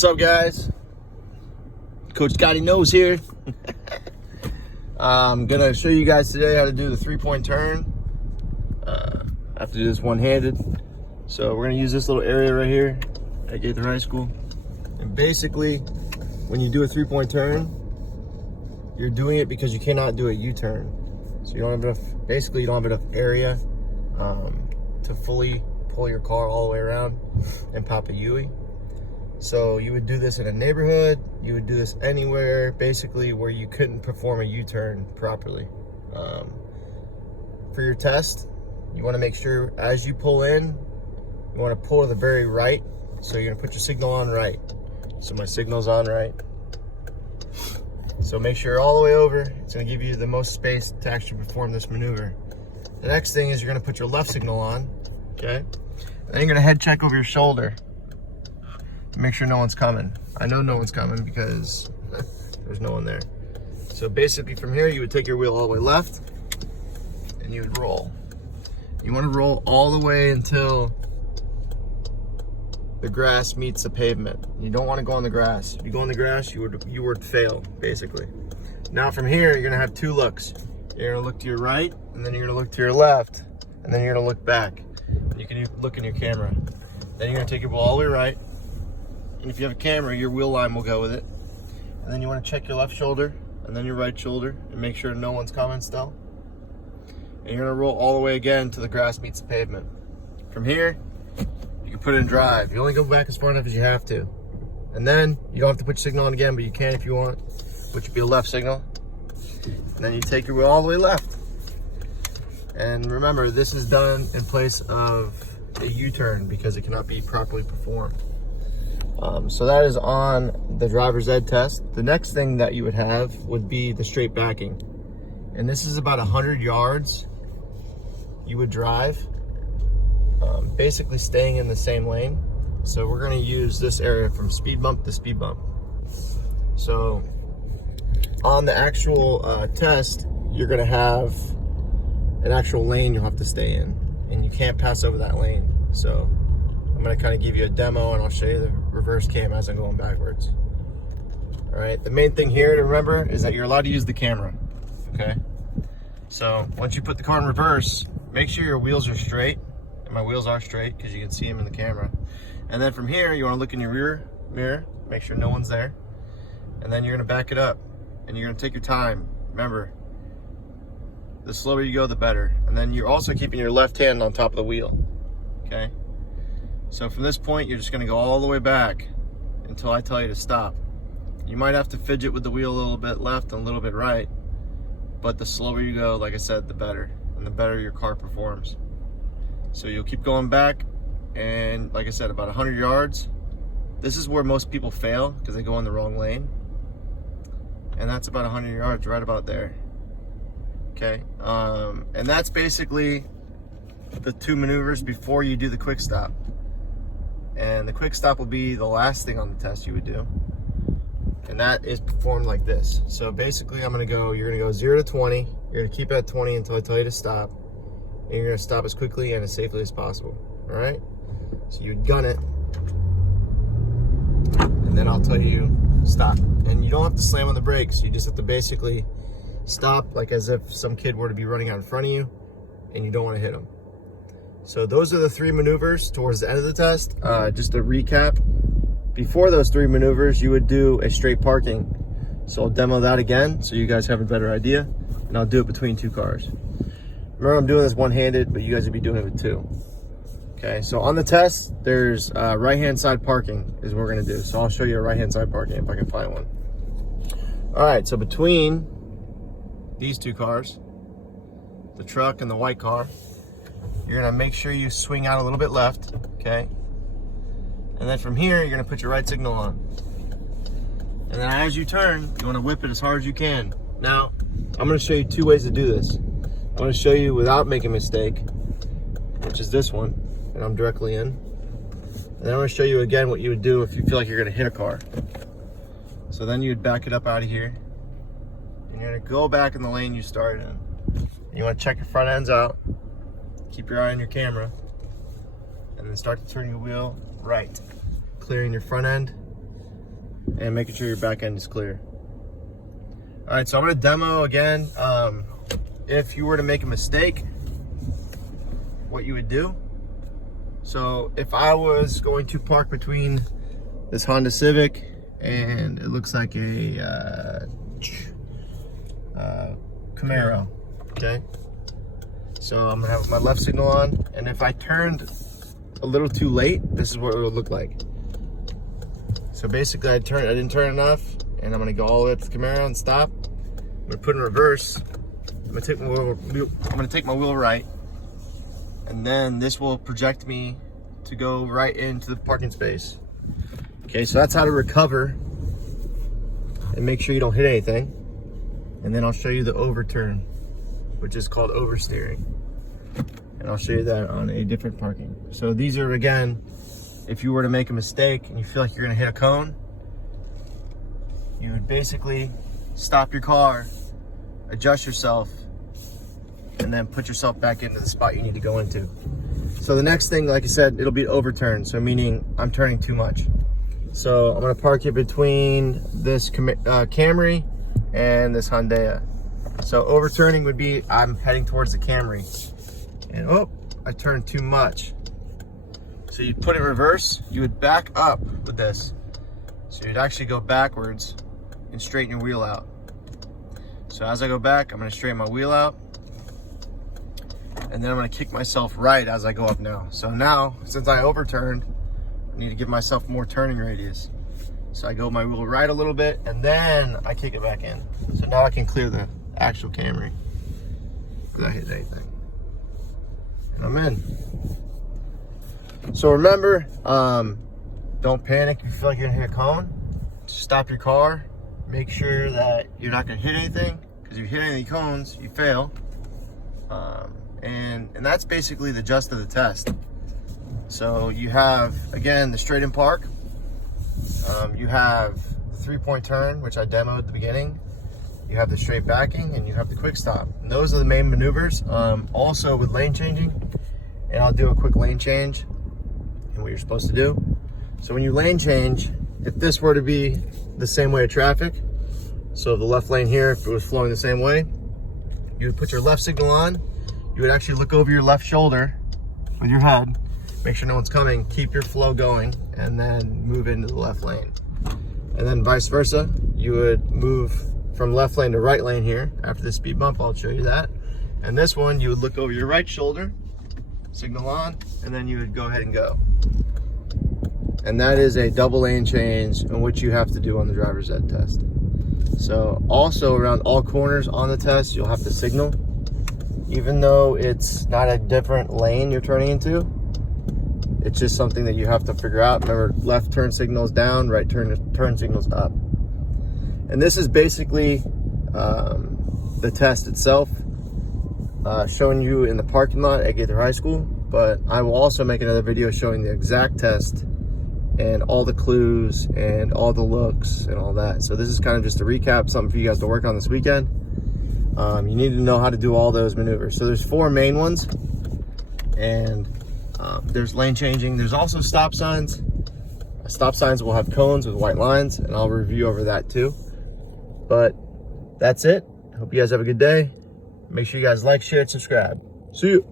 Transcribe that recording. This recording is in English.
What's up, guys? Coach Scotty Knows here. I'm gonna show you guys today how to do the three-point turn. I have to do this one-handed. So we're gonna use this little area right here at Gaither High School. And basically, when you do a three-point turn, you're doing it because you cannot do a U-turn. So you don't have enough, basically you don't have enough area to fully pull your car all the way around and pop a U-ey. So you would do this in a neighborhood, you would do this anywhere, basically where you couldn't perform a U-turn properly. For your test, you wanna make sure as you pull in, you wanna pull to the very right. So you're gonna put your signal on right. So my signal's on right. So make sure you're all the way over. It's gonna give you the most space to actually perform this maneuver. The next thing is you're gonna put your left signal on, okay? And then you're gonna head check over your shoulder. Make sure no one's coming. I know no one's coming because there's no one there. So basically from here, you would take your wheel all the way left and you would roll. You want to roll all the way until the grass meets the pavement. You don't want to go on the grass. If you go on the grass, you would fail, basically. Now from here, you're gonna have two looks. You're gonna look to your right, and then you're gonna look to your left, and then you're gonna look back. You can look in your camera. Then you're gonna take your wheel all the way right. And if you have a camera, your wheel line will go with it. And then you want to check your left shoulder and then your right shoulder and make sure no one's coming still. And you're going to roll all the way again till the grass meets the pavement. From here, you can put it in drive. You only go back as far enough as you have to. And then you don't have to put your signal on again, but you can if you want, which would be a left signal. And then you take your wheel all the way left. And remember, this is done in place of a U-turn because it cannot be properly performed. So that is on the driver's ed test. The next thing that you would have would be the straight backing. And this is about 100 yards you would drive, basically staying in the same lane. So we're gonna use this area from speed bump to speed bump. So on the actual test, you're gonna have an actual lane you'll have to stay in, and you can't pass over that lane. So I'm gonna kind of give you a demo and I'll show you the reverse cam as I'm going backwards. All right, the main thing here to remember is that you're allowed to use the camera, okay? So once you put the car in reverse, make sure your wheels are straight, and my wheels are straight because you can see them in the camera. And then from here, you wanna look in your rear mirror, make sure no one's there. And then you're gonna back it up and you're gonna take your time. Remember, the slower you go, the better. And then you're also keeping your left hand on top of the wheel, okay? So from this point, you're just gonna go all the way back until I tell you to stop. You might have to fidget with the wheel a little bit left and a little bit right, but the slower you go, like I said, the better, and the better your car performs. So you'll keep going back, and like I said, about 100 yards. This is where most people fail because they go in the wrong lane. And that's about 100 yards, right about there. Okay, and that's basically the two maneuvers before you do the quick stop. And the quick stop will be the last thing on the test you would do. And that is performed like this. So basically you're gonna go 0 to 20. You're gonna keep it at 20 until I tell you to stop. And you're gonna stop as quickly and as safely as possible, all right? So you gun it, and then I'll tell you stop. And you don't have to slam on the brakes. You just have to basically stop like as if some kid were to be running out in front of you and you don't wanna hit them. So those are the three maneuvers towards the end of the test. Just to recap, before those three maneuvers, you would do a straight parking. So I'll demo that again so you guys have a better idea, and I'll do it between two cars. Remember, I'm doing this one-handed, but you guys would be doing it with two. Okay, so on the test, there's right-hand side parking is what we're gonna do. So I'll show you a right-hand side parking if I can find one. All right, so between these two cars, the truck and the white car, you're gonna make sure you swing out a little bit left, okay? And then from here, you're gonna put your right signal on. And then as you turn, you wanna whip it as hard as you can. Now, I'm gonna show you two ways to do this. I'm gonna show you without making a mistake, which is this one, and I'm directly in. And then I'm gonna show you again what you would do if you feel like you're gonna hit a car. So then you'd back it up out of here, and you're gonna go back in the lane you started in. You wanna check your front ends out. Keep your eye on your camera, and then start to turn your wheel right, clearing your front end and making sure your back end is clear. All right, so I'm gonna demo again. If you were to make a mistake, what you would do. So if I was going to park between this Honda Civic and it looks like a Camaro, okay? So I'm gonna have my left signal on, and if I turned a little too late, this is what it would look like. So basically I didn't turn enough, and I'm gonna go all the way up to the Camaro and stop. I'm gonna put in reverse. I'm gonna take my wheel right, and then this will project me to go right into the parking space. Okay, so that's how to recover and make sure you don't hit anything. And then I'll show you the overturn, which is called oversteering. And I'll show you that on a different parking. So these are, again, if you were to make a mistake and you feel like you're gonna hit a cone, you would basically stop your car, adjust yourself, and then put yourself back into the spot you need to go into. So the next thing, like I said, it'll be overturn. So meaning I'm turning too much. So I'm gonna park it between this Camry and this Hyundai. So overturning would be, I'm heading towards the Camry. And oh, I turned too much. So you put it in reverse, you would back up with this. So you'd actually go backwards and straighten your wheel out. So as I go back, I'm gonna straighten my wheel out. And then I'm gonna kick myself right as I go up now. So now, since I overturned, I need to give myself more turning radius. So I go my wheel right a little bit, and then I kick it back in. So now I can clear the actual Camry without hitting anything. And I'm in. So remember, don't panic if you feel like you're gonna hit a cone. Just stop your car, make sure that you're not gonna hit anything, because if you hit any cones, you fail. And that's basically the gist of the test. So you have, again, the straight in park. You have the 3-point turn, which I demoed at the beginning. You have the straight backing, and you have the quick stop. And those are the main maneuvers. Also with lane changing, and I'll do a quick lane change and what you're supposed to do. So when you lane change, if this were to be the same way of traffic, so the left lane here, if it was flowing the same way, you would put your left signal on. You would actually look over your left shoulder with your head, make sure no one's coming, keep your flow going, and then move into the left lane. And then vice versa, you would move from left lane to right lane here. After the speed bump, I'll show you that. And this one, you would look over your right shoulder, signal on, and then you would go ahead and go. And that is a double lane change, in which you have to do on the driver's ed test. So also around all corners on the test, you'll have to signal. Even though it's not a different lane you're turning into, it's just something that you have to figure out. Remember, left turn signals down, right turn signals up. And this is basically the test itself, showing you in the parking lot at Gaither High School. But I will also make another video showing the exact test and all the clues and all the looks and all that. So this is kind of just a recap, something for you guys to work on this weekend. You need to know how to do all those maneuvers. So there's 4 main ones, and there's lane changing. There's also stop signs. Stop signs will have cones with white lines, and I'll review over that too. But that's it. Hope you guys have a good day. Make sure you guys like, share, and subscribe. See you.